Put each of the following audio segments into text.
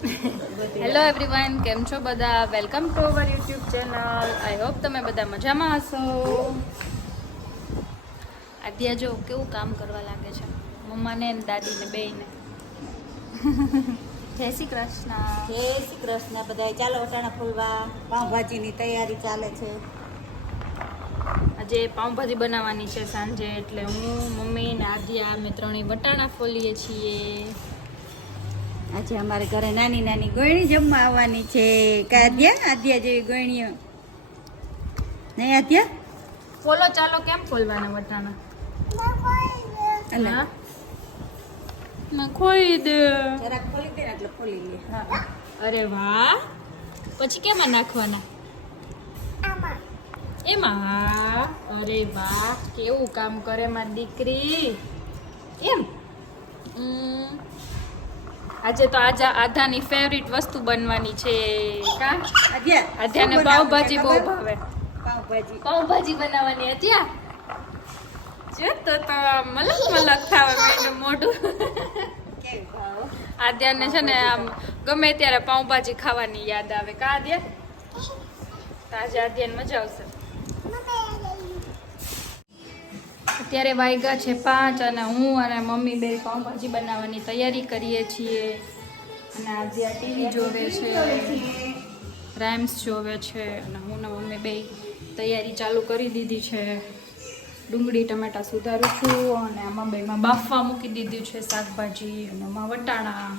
Hello everyone, કેમ છો બધા? Welcome to our YouTube channel. I hope તમે બધા મજામાં હશો. આદ્યા જો કેવું કામ કરવા લાગે છે, મમ્માને ને દાદીને બેયને. જય શ્રી કૃષ્ણ. જય શ્રી કૃષ્ણ બધાય. ચાલો વટાણા ફોલવા, પાઉંભાજીની તૈયારી ચાલે છે. આજે પાઉંભાજી બનાવવાની છે સાંજે, એટલે હું, મમ્મી ને આદ્યા અમે ત્રણેય વટાણા ફોલીએ છીએ. આજે અમારે ઘરે નાની નાની ગોયણી જમવા આવવાની છે. આદ્યા આદ્યા જેવી ગોયણીઓ નહીં આદ્યા? ફોલો ચાલો. કેમ ફોલવાના વટાણા? અલા ખોઈ દે. જરાક ખોલી દે ને એટલે ખોલી લે. હા. અરે વાહ. પછી કેમાં નાખવાના? એમાં. અરે વાહ, કેવું કામ કરે મારી દીકરી. એમ. આજે તો આધાની ફેવરિટ વસ્તુ બનવાની છે. કા આદ્યા આધ્યાને પાવભાજી બહુ ભાવે. પાવભાજી બનાવવાની હતી. જો તો મલક મલક થવા માંડ્યું મોઢું. કેવું ભાવ? આદ્યાને છે ને આમ ગમે ત્યારે પાઉંભાજી ખાવાની યાદ આવે. કા આદ્યા? તો આજે આદ્યાને મજા આવશે. અત્યારે વાગ્યા છે 5 અને હું અને મમ્મી બે પાઉંભાજી બનાવવાની તૈયારી કરીએ છીએ. અને આદ્યા ટીવી જોવે છે, રાઇમ્સ જોવે છે, અને હું ને મમ્મી બે તૈયારી ચાલુ કરી દીધી છે. ડુંગળી ટમેટા સુધારું છું અને આમાં બેમાં બાફવા મૂકી દીધું છે શાકભાજી, અને આમાં વટાણા.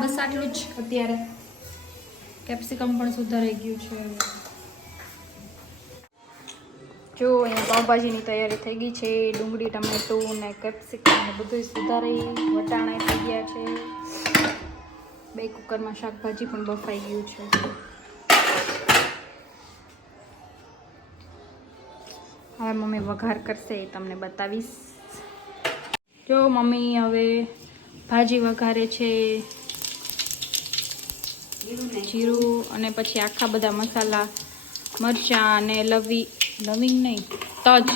બસ આટલું જ. અત્યારે કેપ્સિકમ પણ સુધારાઈ ગયું છે. જો અહીંયા પાવભાજીની તૈયારી થઈ ગઈ છે. ડુંગળી ટમેટું ને કેપ્સિકમ ને બધું સુધારાઈ, વટાણા થઈ ગયા છે. 2 કુકરમાં શાકભાજી પણ બફાઈ ગયું છે. હવે મમ્મી વઘાર કરશે, એ તમને બતાવીશ. જો મમ્મી હવે ભાજી વઘારે છે. જીરું અને પછી આખા બધા મસાલા, મરચાં અને લવિંગ નહીં, તજ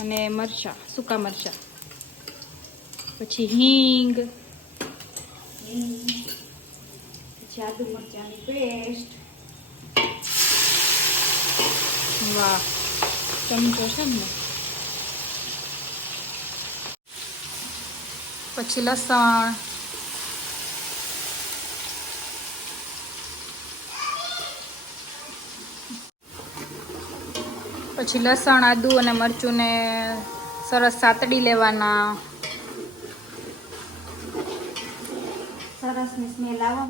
અને મરચાં, સૂકા મરચાં, પછી હિંગ, પછી આદુ મરચાંની પેસ્ટ. વાહ, ચમચો છે ને. પછી લસણ, પછી લસણ, આદુ અને મરચુંને સરસ સાતડી લેવાના. સરસની સ્મેલ આવો.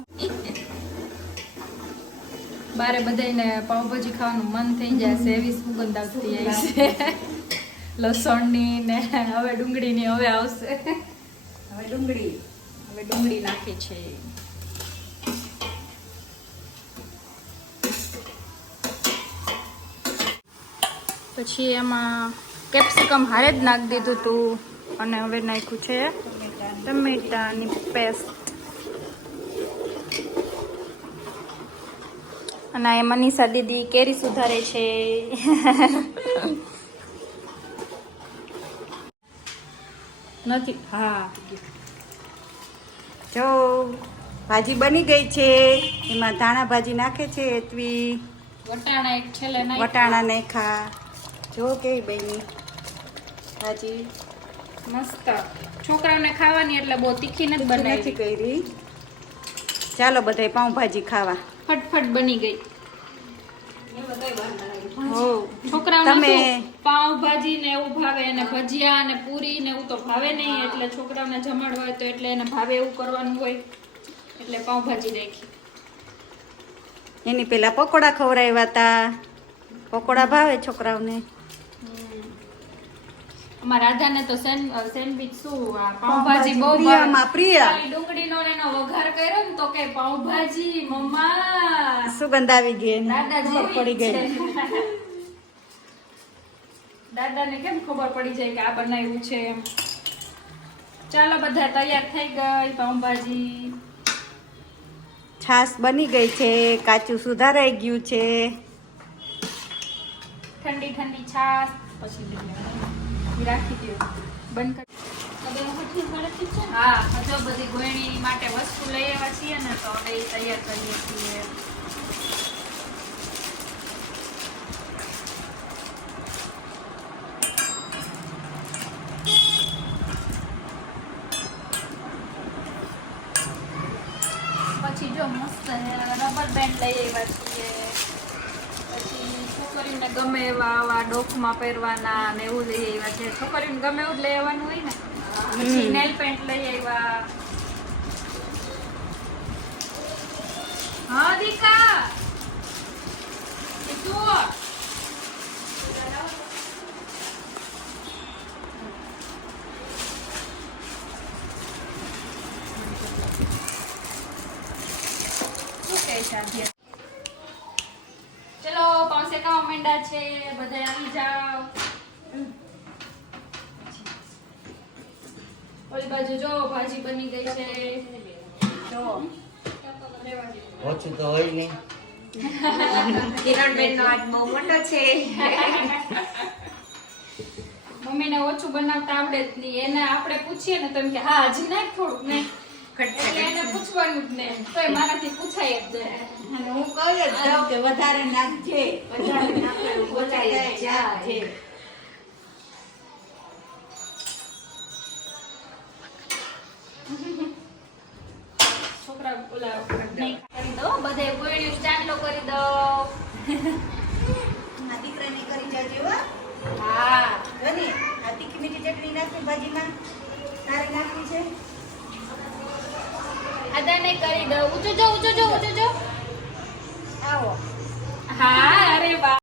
બારે બધાને પાવભાજી ખાવાનું મન થઈ જશે એવી સુગંધ આવતી આવી છે. લસણની ને હવે ડુંગળીની હવે આવશે. હવે ડુંગળી નાખી છે. પછી એમાં કેપ્સિકમ હારે જ નાખી દીધું હતું, અને હવે નાખ્યું છે ટમેટાની પેસ્ટ. અને એ મનીષા દીદી કેરી સુધારે છે. નથી. હા, જો ભાજી બની ગઈ છે. એમાં ધાણા ભાજી નાખે છે એતવી. વટાણા એક છેલ્લે વટાણા નાખા. જો કેવી બની ભાજી. મસ્ત. છોકરાઓને ખાવાની એટલે બહુ તીખી નથી નથી બનાવી. કરી. ચાલો બધાય પાઉંભાજી ખાવા. ફટફટ બની ગઈ. હો છોકરાઓને તમે શું પાવભાજી ને એવું ભાવે, અને ભજીયા ને પૂરી ને એવું તો ભાવે નહીં. એટલે છોકરાઓને જમાડવા હોય તો એટલે એને ભાવે એવું કરવાનું હોય, એટલે પાવભાજી રાખી. એની પેલા પકોડા ખવડાવ્યા હતા. પકોડા ભાવે છોકરાઓને. અમારા રાધાને તો સેન્ડવિચ શું આ પાવભાજી બહુ પ્રિયામાં પ્રિય. ખાલી ડુંગળીનો ને એનો વઘાર કર્યો ને તો કે પાવભાજી મમ્મા સુગંધ આવી ગઈ એને. દાદા ખબર પડી ગઈ. દાદાને કેમ ખબર પડી જાય કે આ બનાવ્યું છે એમ. ચાલો બધા તૈયાર થઈ ગઈ પાવભાજી. છાશ બની ગઈ છે. કાચું સુધારાઈ ગયું છે. ઠંડી ઠંડી છાશ પછી રાખી દો બંધ કરી. હા હજુ બધી ગોયણી માટે વસ્તુ લઈ આવ્યા છીએ ને તો હવે ઈ તૈયાર કરીએ છીએ. પછી જો મસ્ત રબર બેન્ડ લઈ આવ્યા છીએ. પછી છોકરીઓને ગમે એવા આવા ડોકમાં પહેરવાના ને એવું લઈ આવ્યા છે. છોકરીઓને ગમે એવું જ લઈ આવવાનું હોય ને. પછી નેલ પેન્ટ લઈ આવ્યા. હા દીકા એ શું કહે છે? ચલો પાસે કામ માંડા છે, બધા આવી જાઓ. ઓલી બાજુ જો ભાજી બની ગઈ છે. જો ઓછું તો હોય નહીં. કિરણબેન નો આજ બહુ મોટો છે. મમ્મીને ઓછું બનાવતા આવડે જ નહીં. એને આપણે પૂછીએ ને તો એમ કે હા હજી નાખ થોડુંક ને. એટલે એને પૂછવાનું જ નહીં. તોય મારાથી પૂછાય જ જાય. અને હું કહું જ જાઉં કે વધારે નાખજે, વધારે નાખેલું બોલાય જાજે. છોકરા ઓલા નહીં કરી દો. બધે ગોળીઓ ચાંદલો કરી દો. આ દીકરાને કરી જાજે હો. હા જો ને આ તીખી મીઠી ચટણી નાખી ભાજીમાં તારે નાખવી છે. આદાને કરી દો. ઊંચો જો ઊંચો જો ઊંચો જો. આવો હા અરે વાહ.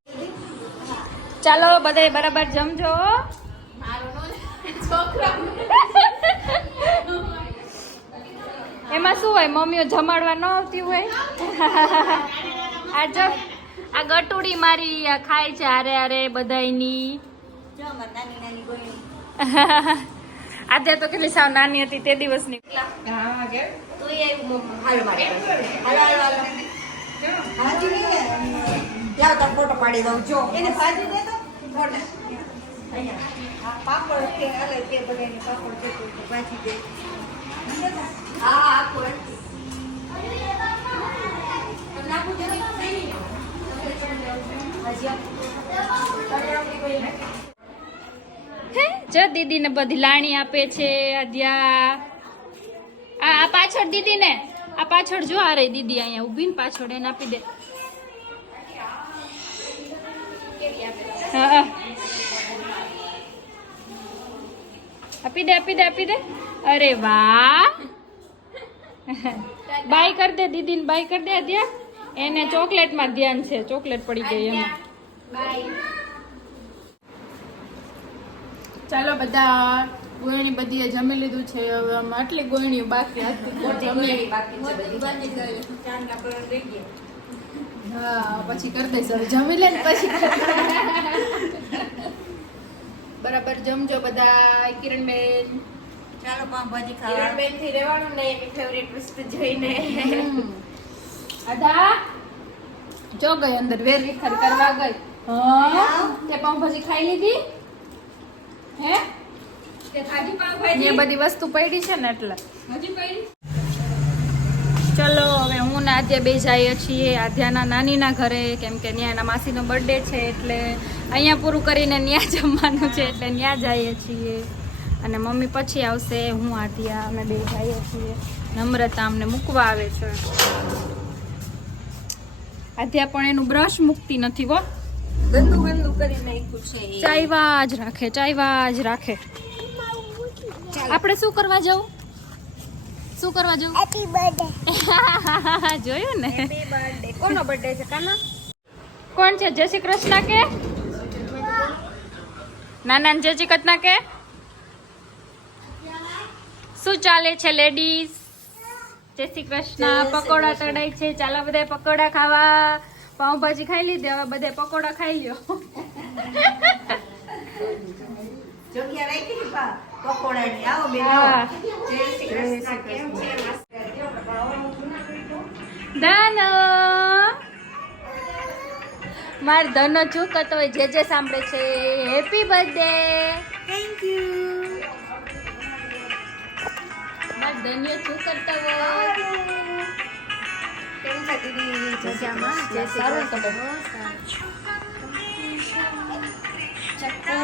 ચાલો બધાય બરાબર જમજો. એમાં શું હોય મમ્મીઓ જમાડવા ન આવતી હોય. આ જો આ ગટુડી મારી આ ખાય છે હારે હારે બધાયની. જો અમારી નાની નાની ગોળણી. આજે તો કેટલી સાવ નાની હતી તે દિવસની. હા કે તું એવું હાલો મારે હાલો હાલો હાલો ભાજી ને લાવ તાર ફોટો પાડી દઉં. જો એને ભાજી દે તો ફોટો અહીંયા આ પાપડ કે અલે કે બધાની પાપડ છે તો ભાજી દે. હા હા કોઈ નાખું જરી ભાજી હે જો દીદીને બધી લાણી આપે છે આદ્યા. આ પાછળ દીદી ને આ પાછળ જો આ રહી દીદી અહીંયા ઊભી ને પાછળ એને આપી દે. હા આપી દે આપી દે આપી દે. અરે વાહ. બાય કર દે દીદીને બાય કર દે આદ્યા. એને ચોકલેટ માં ધ્યાન છે. ચોકલેટ પડી ગઈ એમ. ચાલો બધા ગોયણી બધી જમી લીધું છે. હવે આમાં આટલી ગોયણીઓ બાકી હતી. હા પછી કરી દઈશ. હવે જમી લે ને પછી બરાબર જમજો બધા. કિરણબેન ચાલો પાવભાજી ખાવા. કિરણબેન થી રહેવાનું ને એની ફેવરિટ વસ્તુ જોઈને આદા જો ગઈ અંદર વેર વિખાર કરવા ગઈ. હા તે પાવભાજી ખાઈ લીધી હે? તે ખાધી પાવભાજી એ બધી વસ્તુ પડી છે ને એટલે હજી પડી. ચલો હવે હું ને આદ્યા બે જઈએ છીએ આદ્યાના નાનીના ઘરે. કેમ કે ત્યાં એના માસીનો બર્થડે છે એટલે અહીંયા પૂરું કરીને ત્યાં જમવાનું છે એટલે ત્યાં જઈએ છીએ. અને મમ્મી પછી આવશે. હું આદ્યા અમે બે જઈએ છીએ. નમ્રતા અમને મૂકવા આવે છે. આદ્યા પણ એનું બ્રશ મૂકતી નથી હો. ગંદુ ગંદુ કરી નાખ્યું છે એ. ચાઈવા જ રાખે ચાઈવા જ રાખે. આપણે શું કરવા જવું? શું કરવા જવું? Happy birthday. જોયું ને? Happy birthday. કોનો બર્થડે છે કાના? કોણ છે? જય શ્રી કૃષ્ણ કે નાના જય શ્રી કૃષ્ણ કે શું ચાલે છે લેડીઝ? જય શ્રી કૃષ્ણ. પકોડા તળાય છે. ચાલો બધા પકોડા ખાવા. પાવભાજી ખાઈ લીધી હવે બધા પકોડા ખાઈ લ્યો. જગ્યા રાખી ને પકોડાની. આવો બેન હા. જય શ્રી કૃષ્ણ. કેમ છે? ધનો માર ધનો શું કરતો હોય જે જે સાંભળે છે હેપી બર્થડે. Thank you. મારા ધન્ય શું કરતા હોય? કેમ છે દીદી? જજામાં જય શ્રી સારું કૃષ્ણ. ચક્કુ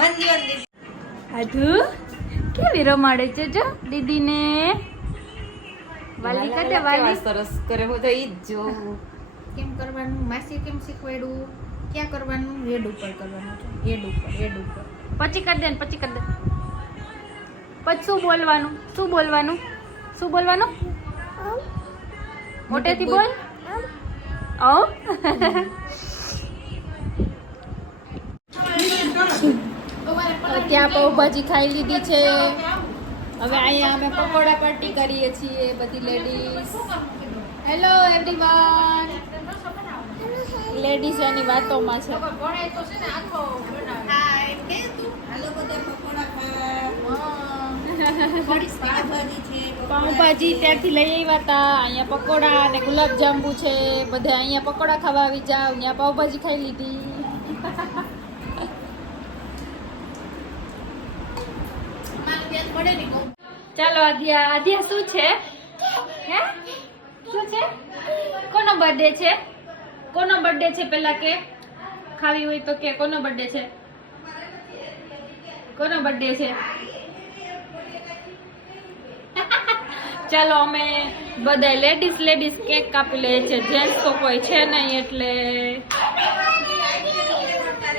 મંદિર આધુ કેવી રમાડે છે જો દીદીને. વાલી કદે વાલી સરસ કરે હું તો ઈ જ જોઉં. કેમ કરવાનું? માસી કેમ શીખવાડ્યું? ક્યાં કરવાનું? હેડ ઉપર કરવાનું છે. હેડ ઉપર, હેડ ઉપર. પછી કરી દે ને પછી કરી દે. પછી શું બોલવાનું? શું બોલવાનું? શું બોલવાનું? મોટેથી બોલ. ઓ ત્યાં પાઉભાજી ખાઈ લીધી છે. હવે અહીંયા અમે પકોડા પાર્ટી કરીએ છીએ બધી લેડીઝ. Hello everyone. લેડીઝ એની વાતોમાં છે. હાલો બધા પકોડા પાવભાજી છે. પાઉંભાજી ત્યાંથી લઈ આવ્યા હતા. અહીંયા પકોડા અને ગુલાબજાંબુ છે. બધા અહીંયા પકોડા ખાવા આવી જાવ. ત્યાં પાઉંભાજી ખાઈ લીધી. ચાલો આધ્યા. આધ્યા શું છે? હે શું છે? કોનો બર્થડે છે? કોનો બર્થડે છે? પેલા કે ખાવી હોય તો કે કોનો બર્થડે છે? કોનો બર્થડે છે? ચાલો અમે બધા લેડીઝ કેક કાપી લે છે. જેન્ટ્સ તો કોઈ છે નહીં એટલે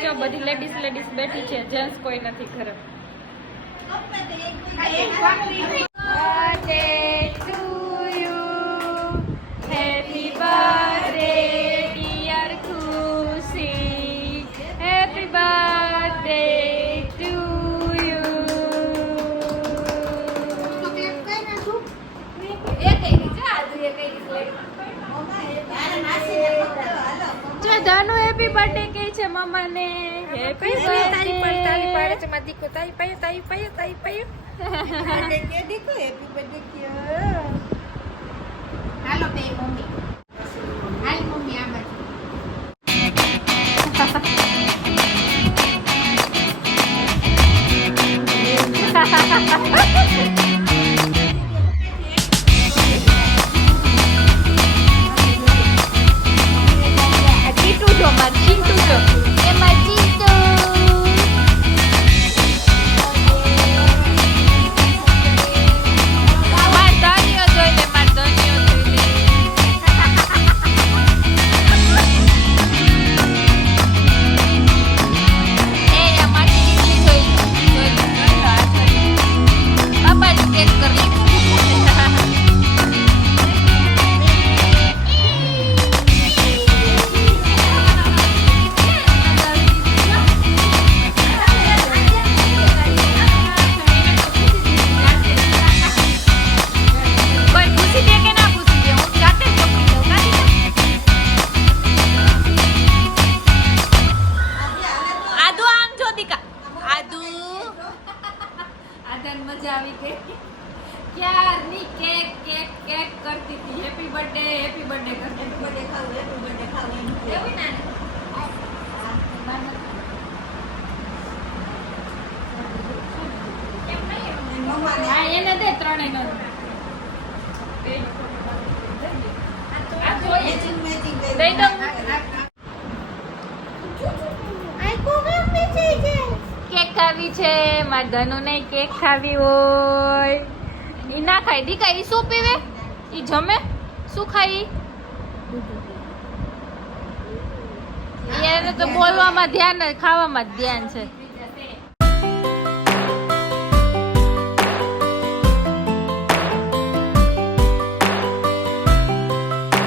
જો બધી લેડીઝ બેઠી છે. જેન્ટ્સ કોઈ નથી ઘરે. Birthday to you, happy birthday dear Khushi, happy birthday to you. જો જાનુ હેપી બર્થડે કહે છે મમ્માને. હેપી તારી બર્થડે. પાડે છે મારી દીકરો. તારી પાયું. હાલો બે મમ્મી. હાલ મમ્મી આ બાજુ. ચીટુ જો માર ચીટુ જો એમાં ચીટુ. માર ધન્યો જોઈ લે, માર ધન્યો જોઈ લે. એ અમાર ચીટુ જોઈ લે. બાપા જ કેક કરી. કોઈ પૂછી દે કે ના પૂછી દે? હું જાતે જ પકડી લઉં. કાઢી દઉં. આદુ આમ જો દીકા. આદુ આદન મજા આવી ગઈ. ક્યારની કેક કરતી હતી. હેપી બર્થડે કરતી હતી. એવું ને? હા એને દે ત્રણેય નો. દઈ દઉં. કેક ખાવી છે મારા ધનુ ને. કેક ખાવી હોય ઈ ના ખાય. દીકા ઈ શું પીવે? ઈ જમે શું ખાય? એને તો બોલવામાં ધ્યાન, ખાવામાં જ ધ્યાન છે.